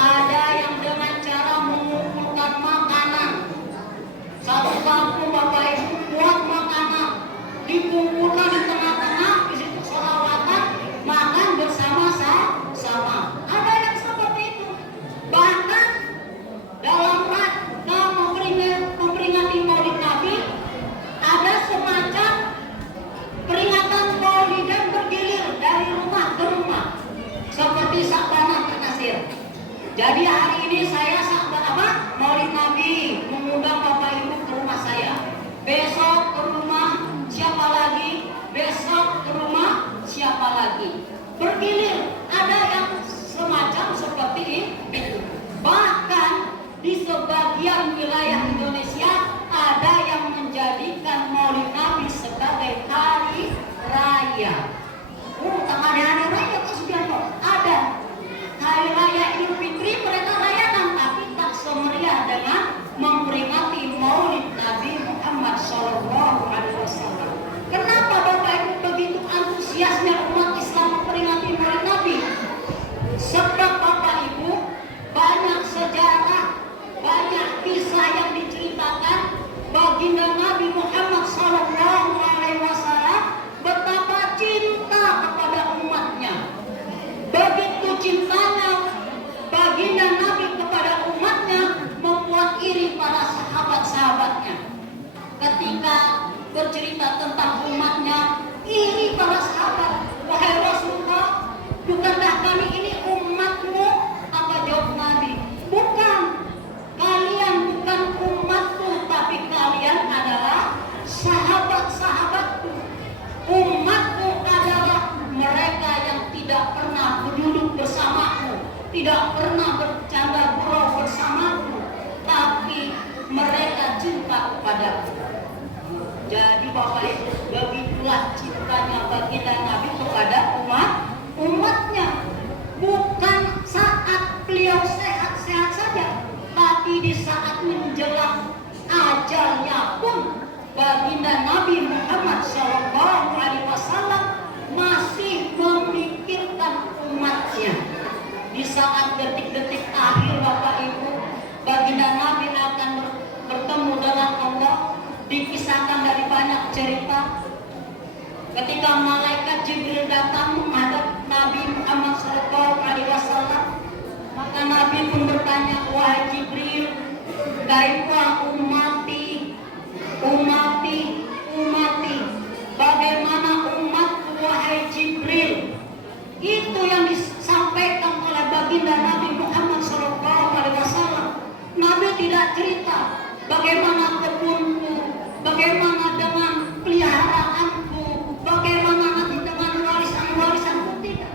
Ada yang dengan cara mengumpulkan makanan. Satu kampung Bapak Ibu buat makanan, dikumpulkan di tengah-tengah, di situ sholawatan, makan bersama-sama. Ada yang seperti itu. Bahkan dalam rangka memperingati Maulid Nabi, ada semacam peringatan Maulid dan bergilir dari rumah ke rumah, seperti Sakbanan Tanasir. Jadi hari ini saya Maulid Nabi mengundang Bapak Ibu ke rumah saya. Besok ke rumah siapa lagi? Besok ke rumah siapa lagi? Bergilir. Ada yang semacam seperti itu. Bahkan di sebagian wilayah Indonesia ada yang menjadikan Maulid Nabi sebagai hari raya. Tengah hari raya Pak Sugiarto ada hari raya Idul Fitri, mereka rayakan, tapi tak semeriah dengan memperingati Maulid Nabi Muhammad SAW. Kenapa Bapak Ibu begitu antusiasnya umat Islam memperingati Maulid Nabi? Sebab Bapak Ibu, banyak sejarah, banyak kisah yang diceritakan baginda Nabi Muhammad SAW betapa cinta kepada umatnya. Begitu cintanya baginda Nabi kepada umatnya membuat iri para sahabat-sahabatnya. Ketika bercerita tentang umatnya, iri para sahabat. Wahai Rasulullah, bukankah kami ini umatmu? Apa jawab Nabi? Bukan, kalian bukan umatku, tapi kalian adalah sahabat-sahabatku. Umatku adalah mereka yang tidak pernah duduk bersamaku, tidak pernah bercanda gurau bersamaku, tapi mereka cinta kepadaku. Jadi Bapak Ibu, begitulah cintanya baginda Nabi kepada umatnya. Bukan saat beliau sehat-sehat saja, tapi di saat menjelang ajalnya pun baginda Nabi Muhammad SAW masih memikirkan umatnya. Di saat detik-detik akhir Bapak Ibu, baginda Nabi akan bertemu dengan Allah. Dikisahkan dari banyak cerita. Ketika malaikat Jibril datang menghadap Nabi Muhammad SAW, maka Nabi pun bertanya, wahai Jibril, kaifa ummati, bagaimana umatku wahai Jibril? Itu yang disampaikan oleh baginda Nabi Muhammad SAW. Nabi tidak cerita bagaimana kebunku, bagaimana dengan peliharaanku, bagaimana nanti dengan warisan-warisanku, tidak.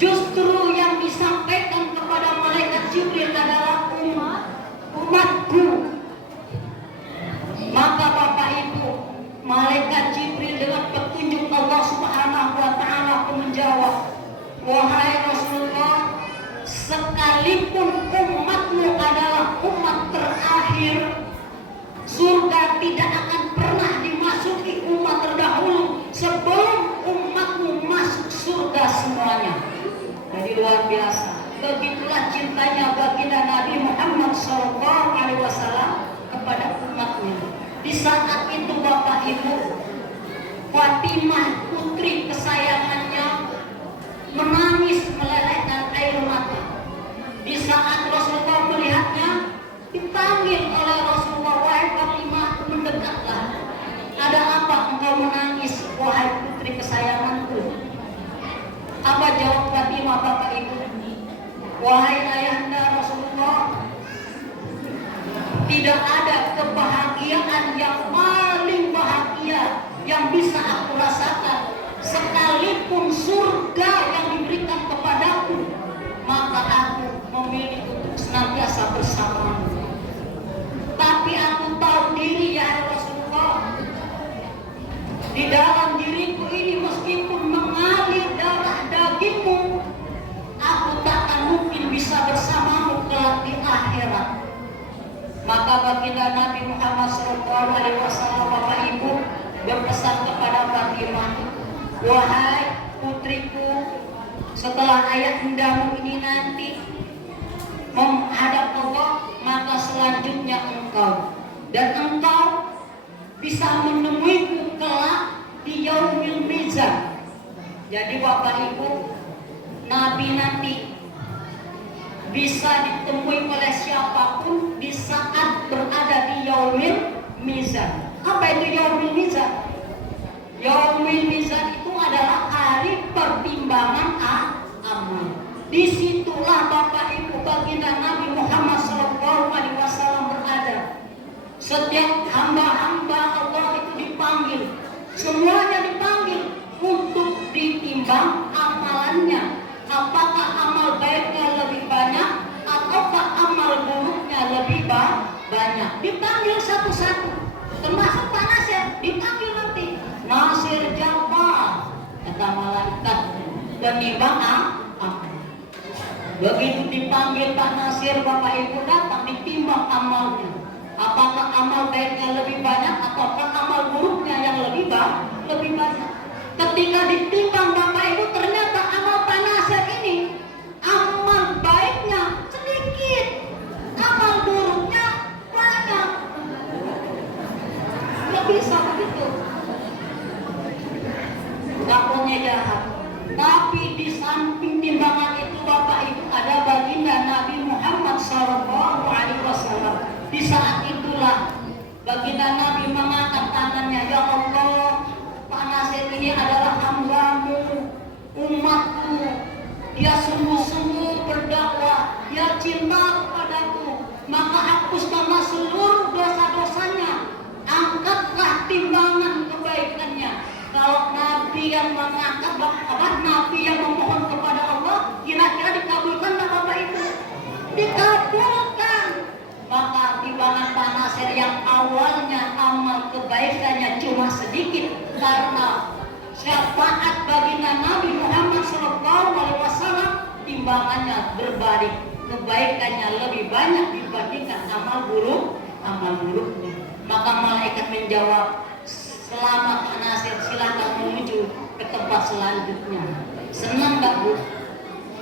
Justru yang disampaikan kepada malaikat Jibril adalah umatku. Maka Bapak Ibu, malaikat Jibril dengan petunjuk Allah Subhanahu wa Ta'ala menjawab, wahai Rasulullah, sekalipun umatmu adalah umat terakhir, surga tidak akan pernah dimasuki umat terdahulu sebelum umatmu masuk surga semuanya. Jadi luar biasa. Begitulah cintanya baginda Nabi Muhammad SAW kepada umatnya. Di saat itu Bapak Ibu, Fatimah putri kesayangannya menangis melelehkan air mata. Di saat Rasulullah melihatnya, dipanggil oleh Rasulullah, wahai Fatimah, mendekatlah. Ada apa engkau menangis, wahai putri kesayanganku? Apa jawab Fatimah Bapak Ibu? Wahai ayahanda Rasulullah, tidak ada kebahagiaan yang paling bahagia yang bisa aku rasakan, sekalipun surga yang diberikan kepadaku, maka aku memilih untuk senantiasa bersamamu. Tapi aku tahu diri ya Rasulullah, di dalam diriku ini meskipun mengalir darah dagingmu, aku tak akan mungkin bisa bersamamu kelak di akhirat. Maka baginda Nabi Muhammad SAW Bapak Ibu berpesan kepada Fatimah, wahai putriku, setelah ayahandamu ini nanti menghadap Allah, maka selanjutnya engkau bisa menemuiku kelak di yaumil mizan. Jadi Bapak Ibu, Nabi nanti bisa ditemui oleh siapapun di saat berada di yaumil mizan. Apa itu yaumil mizan? Yaumil mizan itu adalah hari pertimbangan amal. Disitulah Bapak Ibu baginda Nabi Muhammad SAW berada. Setiap hamba-hamba Allah itu dipanggil, semuanya dipanggil untuk ditimbang amalannya. Apakah amal baiknya lebih banyak ataukah amal buruknya lebih banyak? Dipanggil satu-satu, termasuk Pak Nasir dipanggil nanti. Nasir Jabal, kata malaikat, penimbang amal. Begitu dipanggil Pak Nasir, Bapak Ibu datang, ditimbang amalnya. Apakah amal baiknya lebih banyak ataukah amal buruknya yang lebih banyak? Ketika ditimbang Bapak Ibu, ternyata amal Pak Nasir ini amal baiknya sedikit, amal buruknya banyak. Nggak bisa begitu. Nggak punya jahat. Tapi di samping timbangan itu Bapak Ibu ada baginda Nabi Muhammad SAW. Di saat itulah baginda Nabi mengangkat tangannya, ya Allah, Pak Nasir ini adalah hambamu, umatku. Dia sungguh-sungguh berdakwah, dia cinta kepadaku. Maka hapuskanlah seluruh dosa-dosanya, angkatlah timbangan kebaikannya. Kalau Nabi yang mengangkat, Nabi yang memohon kepada Allah, kira-kira dikabulkan tak Bapak Ibu? Dikabulkan. Maka timbangan Pak Nasir yang awalnya amal kebaikannya cuma sedikit, karena syafaat baginda Nabi Muhammad SAW, timbangannya berbalik, kebaikannya lebih banyak dibandingkan amal buruknya. Maka malaikat menjawab, selamat Pak Nasir, silakan menuju ke tempat selanjutnya. Senang gak Bu?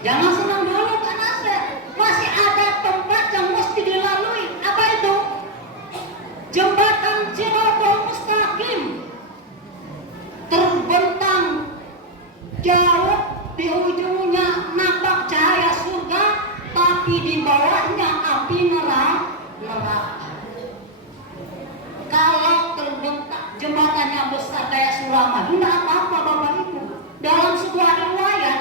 Jangan senang dulu Pak Nasir, masih ada tempat yang mesti dilalui. Apa itu? Jembatan Shiratal Mustaqim, terbentang jauh, di ujungnya nampak cahaya surga, tapi di bawahnya api neraka. Kalau terbentang jembatannya besar kayak Suramadu, tidak apa-apa Bapak Ibu. Dalam sebuah riwayat,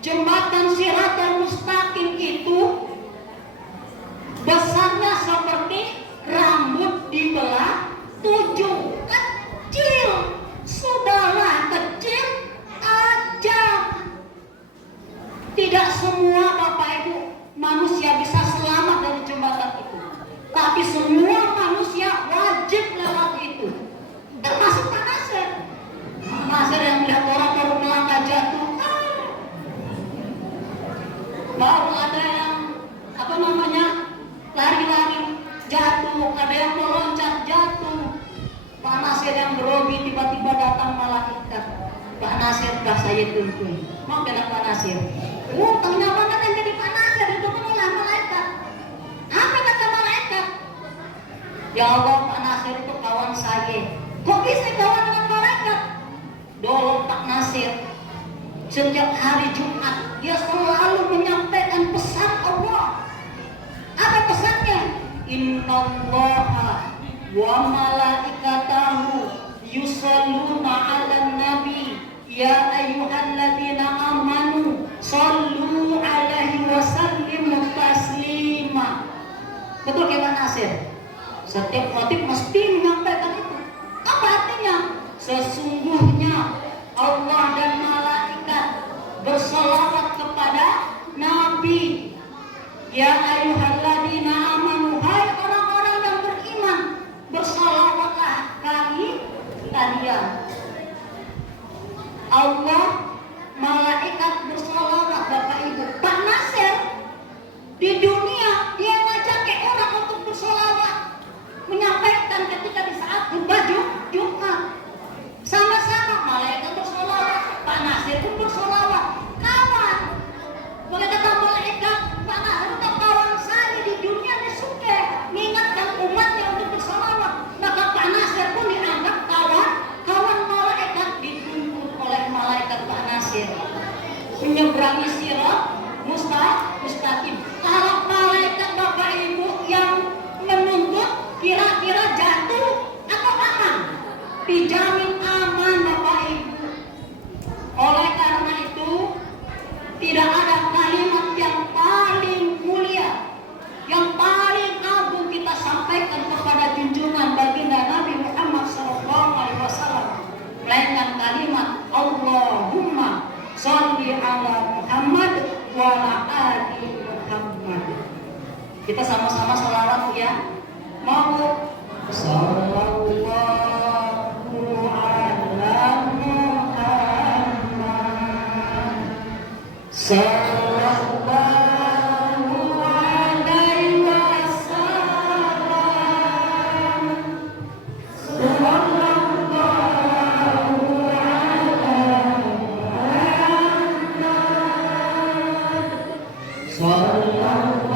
jembatan Shiratal Mustaqim itu besarnya seperti rambut dibelah 7. Kecil, sudahlah kecil aja. Tidak semua Bapak Ibu manusia bisa selamat dari jembatan itu, tapi semua manusia wajib lewat itu, termasuk Pak Nasir. Pak Nasir yang melihat orang baru melangkah jatuh, baru ada yang lari-lari jatuh, ada yang meloncat jatuh. Pak Nasir yang grogi, tiba-tiba datang malaikat. Pak Nasir dah saya tuntun. Mau kena Pak Nasir? Ternyata mana yang jadi Pak Nasir itu oleh malaikat. Apa kata malaikat? Ya Allah, Pak Nasir itu kawan saya. Kok bisa kawan dengan malaikat? Dulu Pak Nasir setiap hari Jumat dia selalu menyampaikan pesan Allah. Apa pesannya? Innallaha wa malaikatahu yusholluna 'alan nabi ya ayyuhalladzina amanu shollu 'alaihi wa sallimu taslima. Betul kayak Pak Nasir. Setiap khotib mesti menyampaikan itu. Apa artinya? Sesungguhnya Allah dan malaikat bersalawat kepada Nabi. Ya ayyuhalladzina amanu, hai orang-orang yang beriman, bersalawatlah kalian. Allah, malaikat bersalawat Bapak Ibu. Pak Nasir di dunia dia ngajak orang untuk bersalawat, menyampaikan ketika di saat khutbah Jumat. Sama-sama malaikat bersalawat, Pak Nasir pun bersalawat. Kawan, boleh kata malaikat, Pak Nasir tetap kawan menyeberangi sirat mustaqim. Kalau malaikat Bapak Ibu yang menuntut kira-kira jatuh atau aman? Dijamin aman Bapak Ibu. Oleh karena itu tidak ada kalimat yang paling mulia, yang paling agung kita sampaikan kepada junjungan baginda Nabi Muhammad SAW, melainkan kalimat Allahumma sholli ala Muhammad wa ala ali Muhammad. Kita sama-sama sholawat ya. Mau sallallahu ala Muhammad sallallahu alaihi wasallam sallallahu ala Muhammad sallallahu alaihi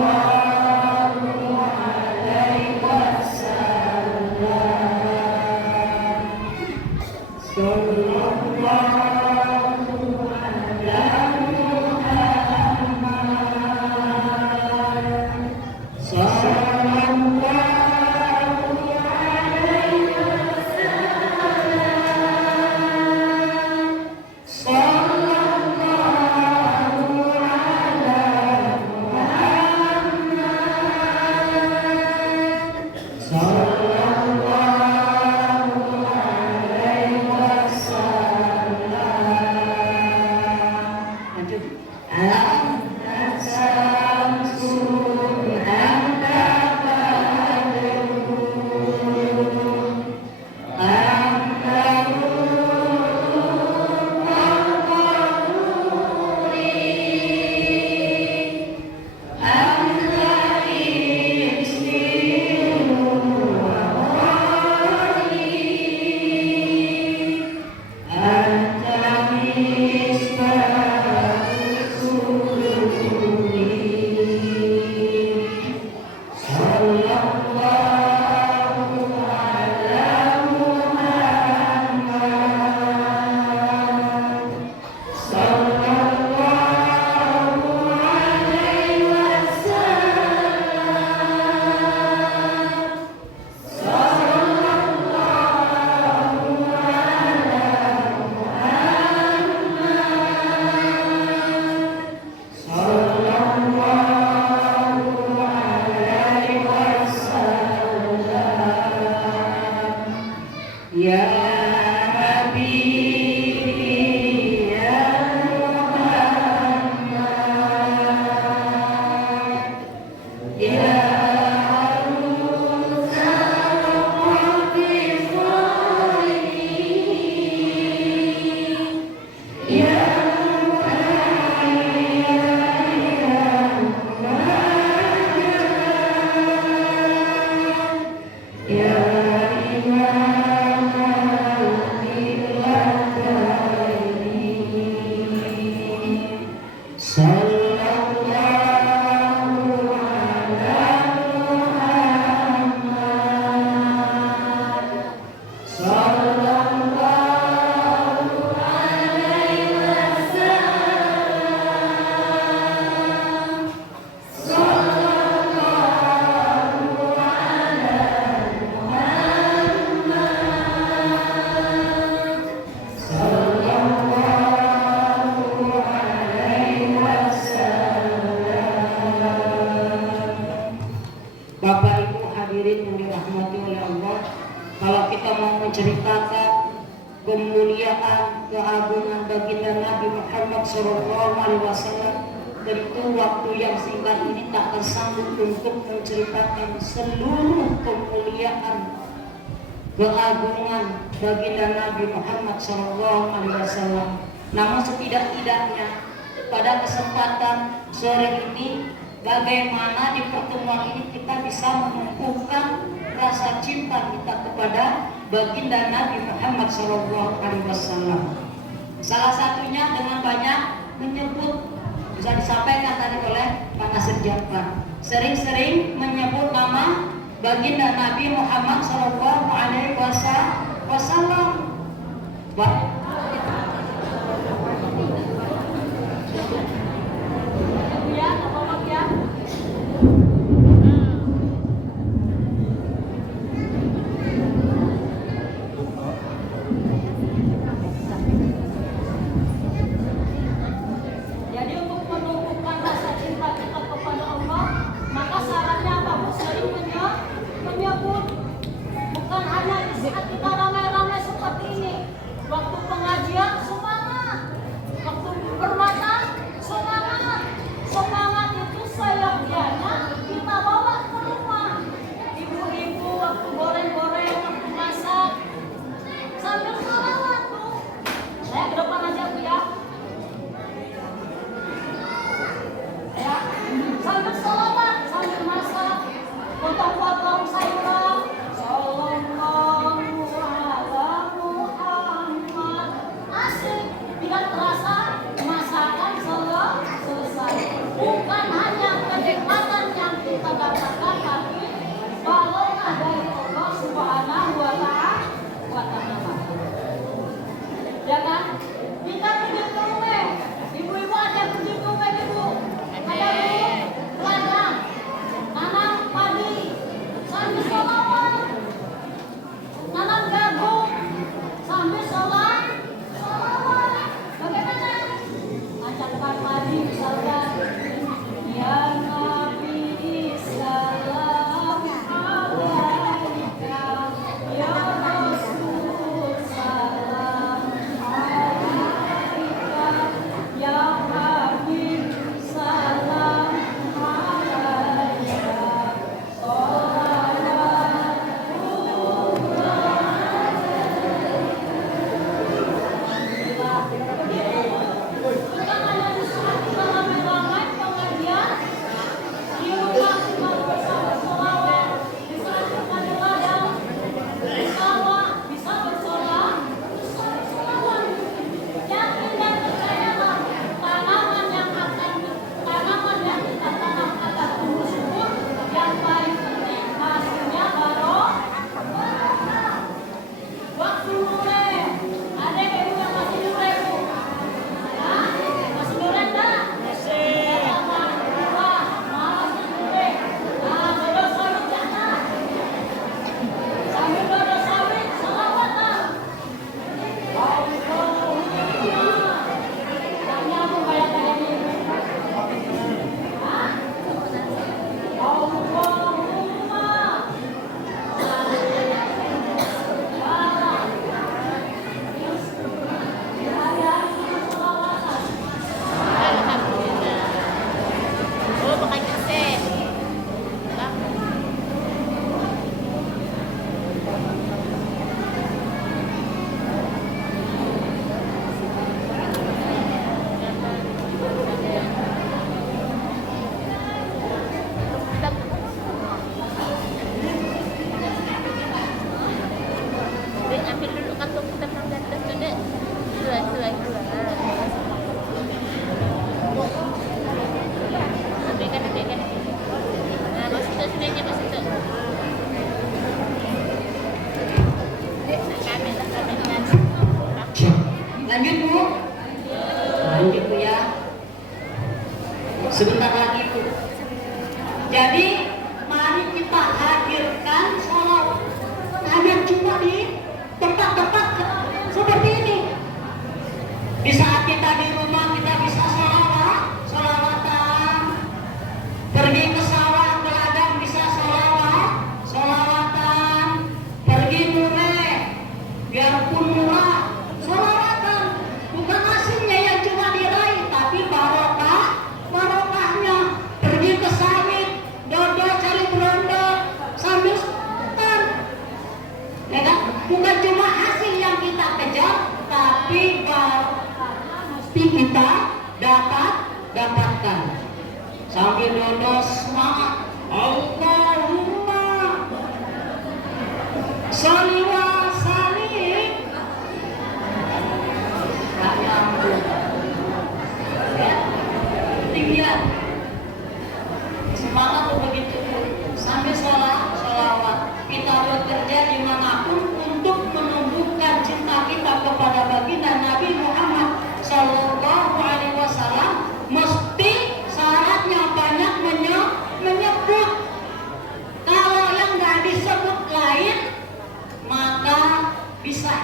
kemuliaan, keagungan baginda Nabi Muhammad SAW, tentu waktu yang singkat ini tak tersanggup untuk menceritakan seluruh kemuliaan, keagungan baginda Nabi Muhammad SAW. Namun setidak-tidaknya pada kesempatan sore ini, bagaimana di pertemuan ini kita bisa menumbuhkan rasa cinta kita kepada baginda Nabi Muhammad SAW. Salah satunya dengan banyak menyebut, bisa disampaikan tadi oleh Pak Nasir Jafar, sering-sering menyebut nama baginda Nabi Muhammad SAW.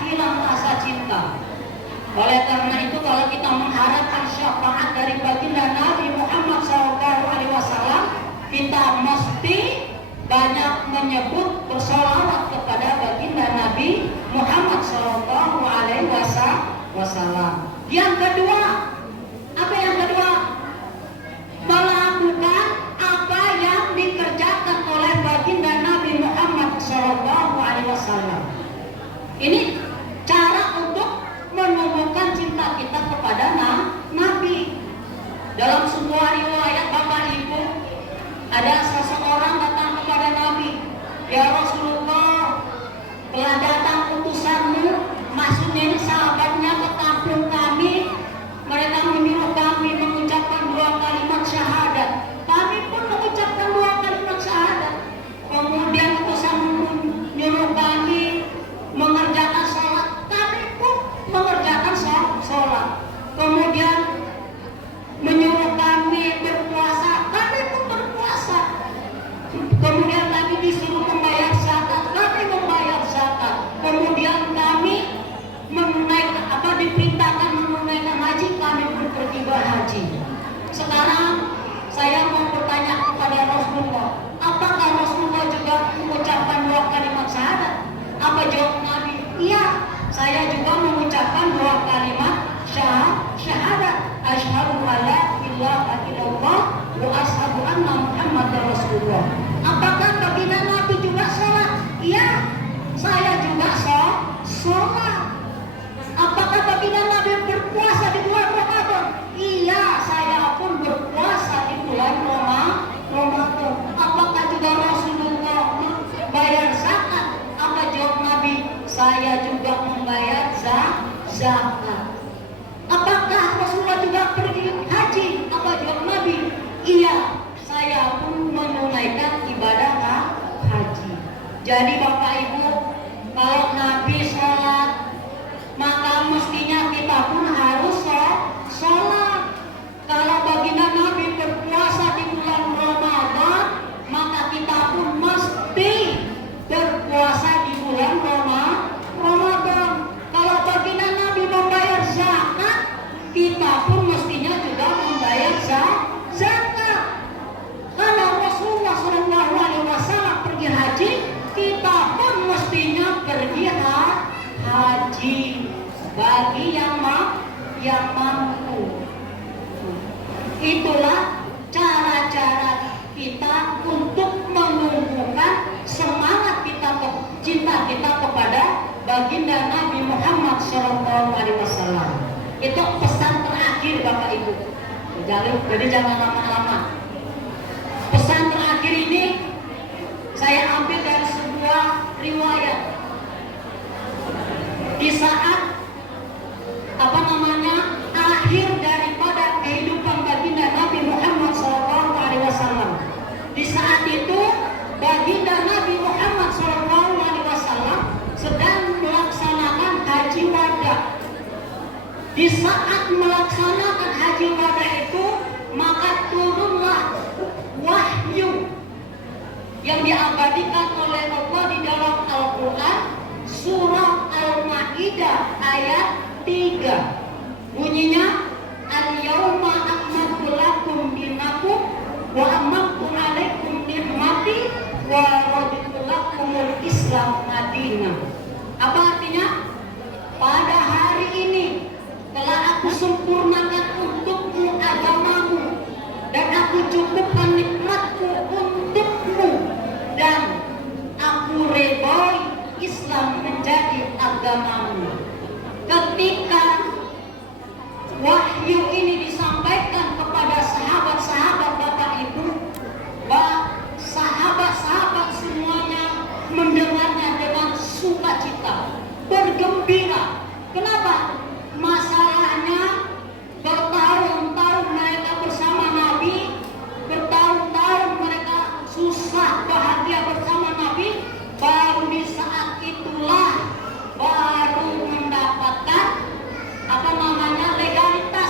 hilang rasa cinta. Oleh karena itu kalau kita mengharapkan syafaat dari baginda Nabi Muhammad SAW, kita mesti banyak menyebut bersolawat kepada baginda Nabi Muhammad SAW. Yang kedua, apa yang kedua? Melakukan apa yang dikerjakan oleh baginda Nabi Muhammad SAW. Ini cara untuk menumbuhkan cinta kita kepada Nabi. Dalam sebuah riwayat Bapak Ibu, ada seseorang datang kepada Nabi, "Ya Rasulullah, telah datang utusanmu." Maksudnya ini sahabatnya ke kampung kami. Mereka menyuruh kami mengucapkan 2 kalimat syahadat. Kami pun mengucapkan 2 kalimat syahadat. Kemudian utusanmu menyuruh kami mengerjakan sholat. Kami pun mengerjakan sholat. Kemudian menyuruh kami berpuasa. Kami pun berpuasa. Kemudian kami disuruh membayar zakat. Kami membayar zakat. Kemudian kami diperintahkan menunaikan haji, kami pun pergi berhaji. Sekarang saya mau bertanya kepada Rasulullah, apakah Rasulullah juga mengucapkan 2 kalimat syahadat? Apa jawab Nabi? Iya, saya juga mengucapkan 2 kalimat syahadat. Asyhadu alla ilaha illallah wa asyhadu anna Muhammadar Rasulullah. Apakah baginda Nabi juga sholat? Iya, saya juga sholat. Apakah baginda Nabi berpuasa di bulan Ramadan? Iya, saya pun berpuasa di bulan Ramadan. Apakah juga Rasulullah membayar zakat? Apa jawab Nabi? Saya juga membayar zakat. Apakah Rasulullah juga pergi haji? Apa jawab Nabi? Iya, saya pun menunaikan ibadah haji. Jadi Bapak Ibu, kalau Nabi sholat, maka mestinya kita pun harus sholat. Kalau baginda Nabi berpuasa di bulan Ramadan, maka kita pun mesti berpuasa di bulan Ramadan. Kalau baginda Nabi membayar zakat, kita pun mestinya juga membayar zakat. Kalau Rasulullah SAW pergi haji, kita pun mestinya pergi haji. Bagi yang mampu. Itulah cara-cara kita untuk menumbuhkan semangat cinta kita kepada baginda Nabi Muhammad SAW. Itu pesan terakhir Bapak Ibu. Jadi jangan lama-lama. Pesan terakhir ini saya ambil dari sebuah riwayat. Di saat akhir daripada kehidupan baginda Nabi Muhammad SAW. Di saat itu baginda Nabi Muhammad SAW sedang melaksanakan haji wada. Di saat melaksanakan haji wada itu, maka turunlah wahyu yang diabadikan oleh Allah di dalam Al-Quran, surah Al-Ma'idah ayat 3. Bunyinya, al-yawma akmaltu lakum dinakum wa atmamtu alaikum ni'mati wa raditu lakumul Islam madinah. Apa artinya? Pada hari ini telah aku sempurnakan untukmu agamamu, dan aku cukupkan nikmatku untukmu, dan aku redai Islam menjadi agamamu. Ketika wahyu ini disampaikan kepada sahabat-sahabat Bapak Ibu, sahabat-sahabat semuanya mendengarnya dengan sukacita, bergembira. Kenapa? Masalahnya bertahun-tahun mereka bersama Nabi, bertahun-tahun mereka susah bahagia bersama Nabi, baru di saat itulah baru mendapatkan legalitas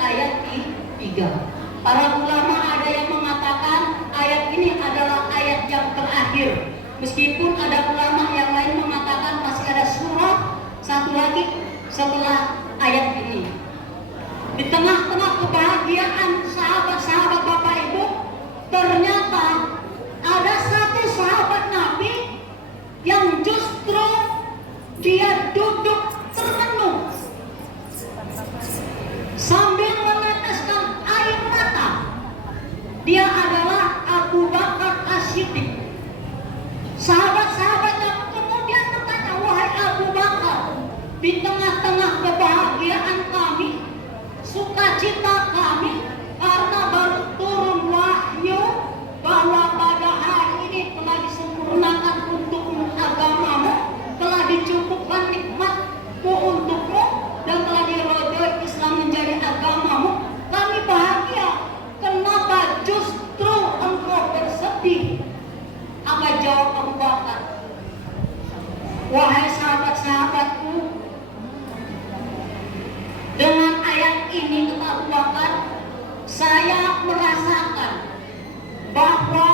ayat 3. Para ulama ada yang mengatakan ayat ini adalah ayat yang terakhir. Meskipun ada ulama yang lain mengatakan masih ada surah satu lagi setelah ayat ini. Di tengah-tengah kebahagiaan sahabat-sahabat Bapak Ibu, ternyata ada satu sahabat Nabi yang justru dia duduk termenung sambil meneteskan air mata. Dia adalah Abu Bakar As-Siddiq. Sahabat-sahabat yang kemudian bertanya, wahai Abu Bakar, di tengah-tengah kebahagiaan kami, sukacita kami, karena baru turun wahyu bahwa pada hari ini telah disempurnakan untukmu agamamu, telah dicukupkan nikmatku untukmu, dan telah dirodoi Islam menjadi agamamu. Kami bahagia. Kenapa justru engkau bersedih? Apa jawab Abu Bakar? Wahai sahabat-sahabatku, dengan ayat ini kata Abu Bakar, saya merasakan bahwa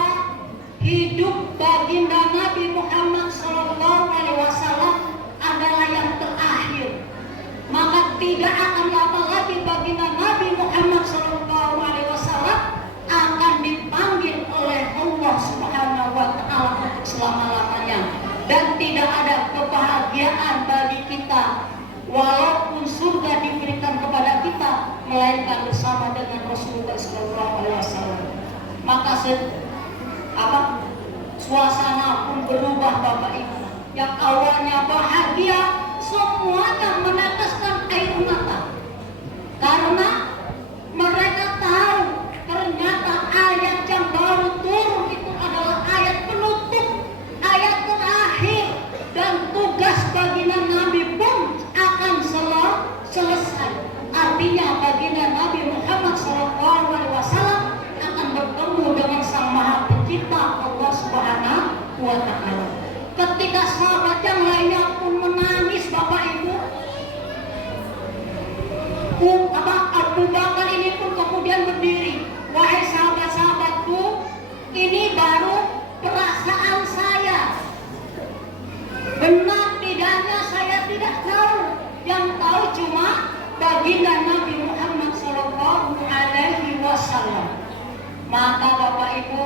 hidup baginda Nabi Muhammad SAW adalah yang terakhir. Maka tidak akan lama lagi baginda Nabi Muhammad SAW akan dipanggil oleh Allah Subhanahu wa Ta'ala untuk selama-lamanya, dan tidak ada kebahagiaan bagi kita walaupun surga diberikan kepada kita melainkan bersama dengan Rasulullah SAW. Maka suasana pun berubah Bapak Ibu. Yang awalnya bahagia, semuanya meneteskan air mata, karena mereka tahu ternyata ayat yang baru turun itu adalah ayat penutup, ayat terakhir, dan tugas baginda Nabi pun akan selesai. Artinya baginda Nabi Muhammad SAW akan bertemu dengan Sang Maha Pencipta Allah Subhanahu wa Ta'ala. Ketika sahabat yang lainnya pun menangis Bapak Ibu, Abu Bakar ini pun kemudian berdiri. Wahai sahabat-sahabatku, ini baru perasaan saya. Benar tidaknya saya tidak tahu. Yang tahu cuma baginda Nabi Muhammad SAW. Maka Bapak Ibu,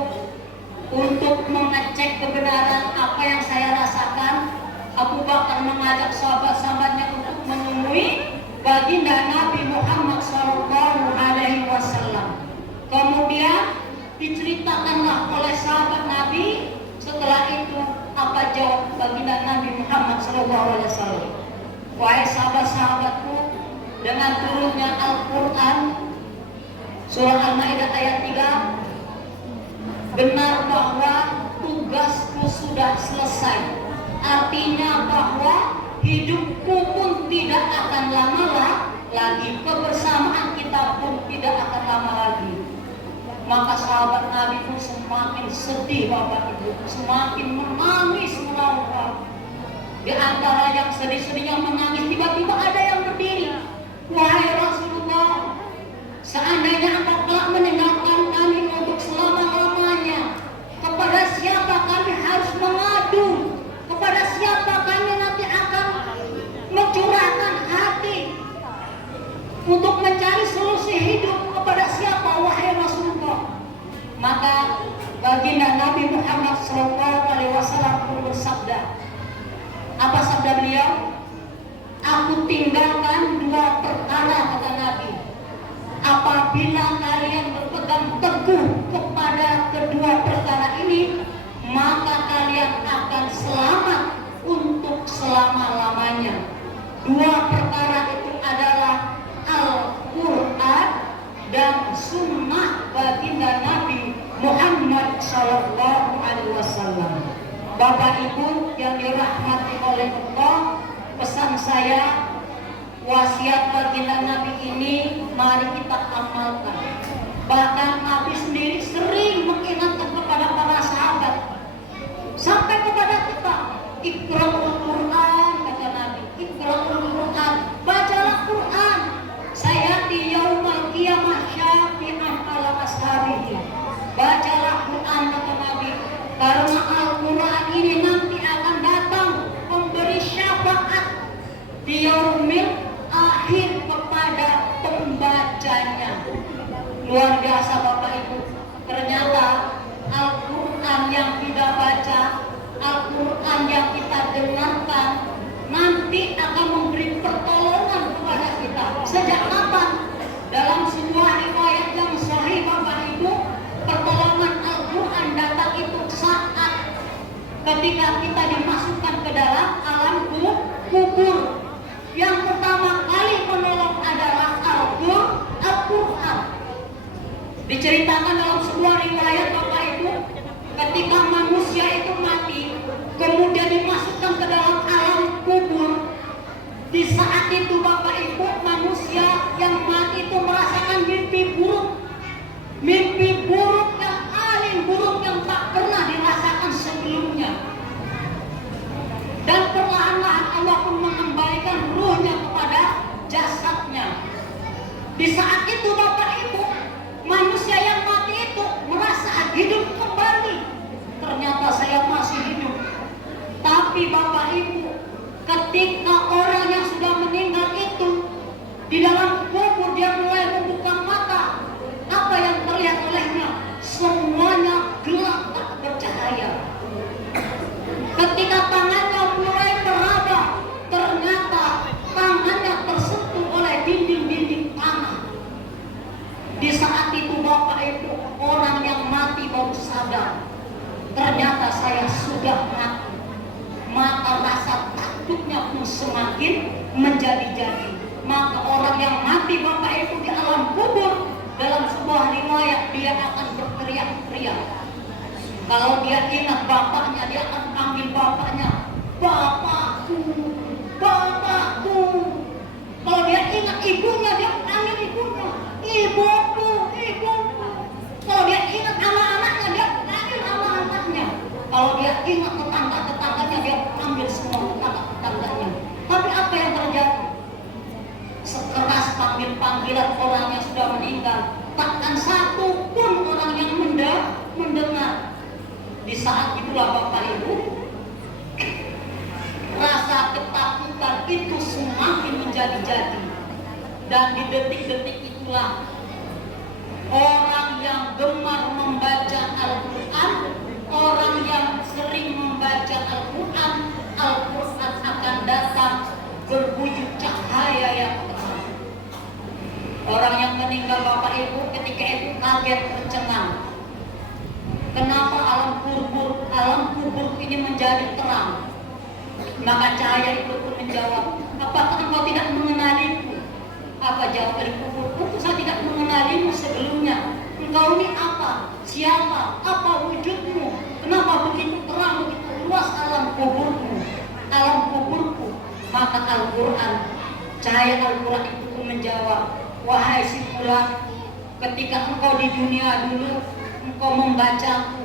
untuk mengecek kebenaran apa yang saya rasakan, Abu Bakar mengajak sahabat-sahabatnya untuk menemui baginda Nabi Muhammad SAW. Kemudian diceritakanlah oleh sahabat Nabi. Setelah itu apa jawab baginda Nabi Muhammad SAW? Wahai sahabat-sahabatku, dengan turunnya Al-Quran surah Al-Maidah ayat 3, benar bahwa tugasku sudah selesai. Artinya bahwa hidupku pun tidak akan lama lagi, kebersamaan kita pun tidak akan lama lagi. Maka sahabat Nabi pun semakin sedih Bapak Ibu, semakin menangis melawak. Di antara yang sedih-sedihnya menangis, tiba-tiba ada yang berdiri. Wahai Rasulullah, seandainya Engkau telah meninggalkan kami untuk selama-lamanya, kepada siapa kami harus mengadu? Kepada siapa kami nanti akan mencurahkan hati untuk mencari solusi hidup? Kepada siapa wahai Rasulullah? Maka baginda Nabi Muhammad SAW pun bersabda. Apa sabda beliau? Aku tinggalkan dua perkara, kata Nabi. Apabila kalian berpegang teguh kepada kedua perkara ini, maka kalian akan selamat untuk selama-lamanya. Dua perkara itu adalah Al-Quran dan sunnah baginda Nabi Muhammad SAW. Bapak Ibu yang dirahmati oleh Allah, pesan saya, wasiat baginda Nabi ini mari kita amalkan. Bahkan Nabi sendiri sering mengingatkan kepada para sahabat, sampai kepada kita, Iqra'ul Quran, kata Nabi, Iqra'ul Quran, bacalah Quran. Saya di yaumul Luar biasa Bapak Ibu. Ternyata Al-Quran yang kita baca, Al-Quran yang kita dengarkan nanti akan memberi pertolongan kepada kita. Sejak kapan? Dalam sebuah riwayat yang sahih Bapak Ibu, pertolongan Al-Quran datang itu saat ketika kita dimasukkan ke dalam alam kubur. Yang pertama kali menolong adalah Al-Quran. Diceritakan dalam sebuah riwayat Bapak Ibu, ketika manusia itu mati, kemudian dimasukkan ke dalam alam kubur. Di saat itu Bapak Ibu, manusia yang mati itu merasakan mimpi buruk. Mimpi buruk yang paling buruk yang tak pernah dirasakan sebelumnya. Dan perlahan-lahan Allah pun mengembalikan ruhnya kepada jasadnya. Di saat itu Bapak Ibu, manusia yang mati itu merasa hidup kembali. Ternyata saya masih hidup. Tapi Bapak Ibu, ketika orang yang sudah meninggal itu di dalam kubur, dia mulai membuka mata. Apa yang terlihat olehnya? Semuanya gelap tak bercahaya. Ketika tangannya mulai meraba, ternyata tangannya tersentuh oleh dinding-dinding tanah. Di saat itu Bapak Ibu, orang yang mati baru sadar, ternyata saya sudah mati. Maka rasa takutnya pun semakin menjadi-jadi. Maka orang yang mati Bapak Ibu di alam kubur, dalam sebuah riwayat dia akan berteriak-teriak. Kalau dia ingat bapaknya, dia akan panggil bapaknya, "Bapakku, bapakku." Kalau dia ingat ibunya, dia panggil ibunya, "Ibuku, ibuku." Kalau dia ingat anak-anaknya, dia panggil anak-anaknya. Kalau dia ingat tetangga-tetangganya, dia panggil semua tetangga-tetangganya. Tapi apa yang terjadi? Sekeras panggil-panggilan orang yang sudah meninggal, takkan satu pun orang yang mendengar. Di saat itulah Bapak Ibu, rasa ketakutan itu semakin menjadi-jadi. Dan di detik-detik itulah orang yang gemar membaca Al-Quran, orang yang sering membaca Al-Quran, Al-Quran akan datang berwujud cahaya yang terang. Orang yang meninggal Bapak Ibu ketika itu kaget tercengang. Kenapa alam kubur ini menjadi terang? Maka cahaya itu pun menjawab, "Apakah engkau tidak mengenaliku?" Apa jawab dari kubur? "Tentu saya tidak mengenalimu sebelumnya. Engkau ini apa? Siapa? Apa wujudmu? Kenapa begitu terang, begitu luas alam kuburmu, alam kuburku?" Maka Al-Quran, cahaya Al-Quran itu pun menjawab, "Wahai si fulan, ketika engkau di dunia dulu, engkau membacaku,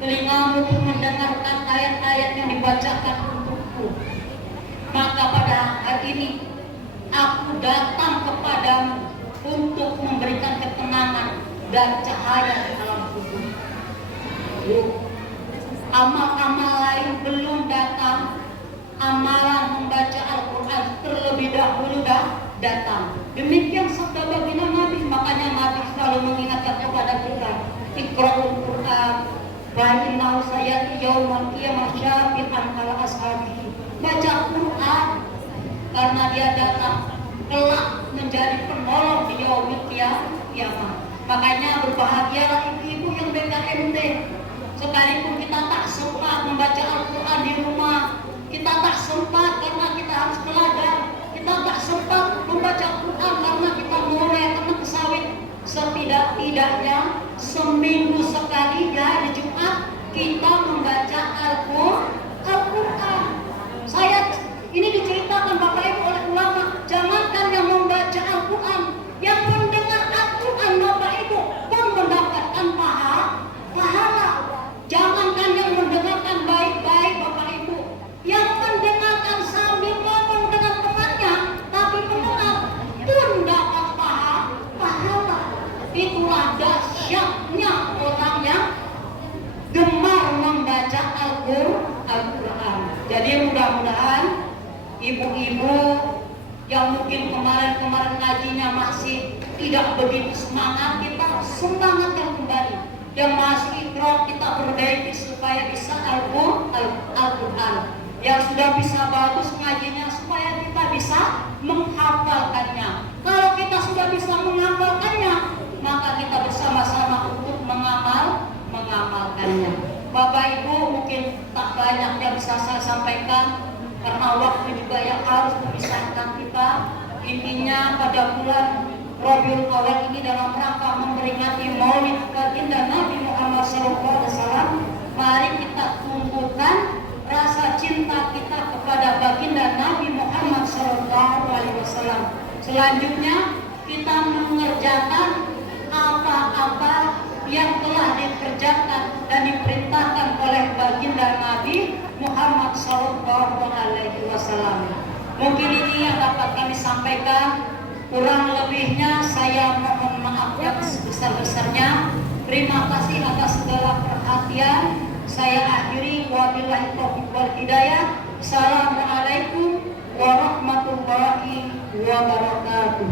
telingamu pun mendengarkan ayat-ayat yang dibacakan untukku. Maka pada hari ini aku datang kepadamu untuk memberikan ketenangan dan cahaya di alam kubur." Amal-amal lain belum datang, amalan membaca Al-Quran terlebih dahulu datang. Demikian sabda baginda Nabi. Makanya Nabi selalu mengingatkan kepada kita, "Iqra'ul Quran fa innahu sayati yaumal qiyamah syafi'an ala ashabihi." Baca Quran karena dia datang kelak menjadi penolong di yaumil qiyamah. Makanya berbahagialah ibu-ibu yang BKMT. Sekalipun kita tak sempat membaca Al-Quran di rumah, kita tak sempat karena kita harus ke ladang, kita tak sempat membaca Quran karena kita mulai kena sawit. Setidak-tidaknya seminggu sekali di hari Jumat kita membaca Al-Quran. Ini diceritakan Bapak Ibu oleh ulama, jangankan yang membaca Al-Quran, yang mendengar Al-Quran Bapak Ibu pun mendapatkan pahala. Jangankan yang mendengarkan baik-baik Bapak Ibu, yang mendengarkan sambil ngomong dengan temannya, tapi mendengar pun dapat pahala. Itulah dahsyatnya orang yang gemar membaca Al-Quran. Jadi mudah-mudahan ibu-ibu yang mungkin kemarin-kemarin ngajinya masih tidak begitu semangat, kita semangatkan kembali. Yang masih ikro kita perbaiki supaya bisa Al-Quran. Yang sudah bisa bagus ngajinya supaya kita bisa menghafalkannya. Kalau kita sudah bisa menghafalkannya, maka kita bersama-sama untuk mengamalkannya. Bapak Ibu, mungkin tak banyak yang bisa saya sampaikan karena waktu juga yang harus memisahkan kita. Intinya pada bulan Rabiul Awal ini dalam rangka memperingati Maulid Baginda Nabi Muhammad SAW, mari kita tumbuhkan rasa cinta kita kepada Baginda Nabi Muhammad SAW. Selanjutnya kita mengerjakan apa-apa yang telah dikerjakan dan diperintahkan oleh Baginda Nabi Muhammad SAW. Mungkin ini yang dapat kami sampaikan. Kurang lebihnya saya mohon maaf yang sebesar-besarnya. Terima kasih atas segala perhatian. Saya akhiri, wabillahi taufiq wal hidayah. Assalamualaikum warahmatullahi wabarakatuh.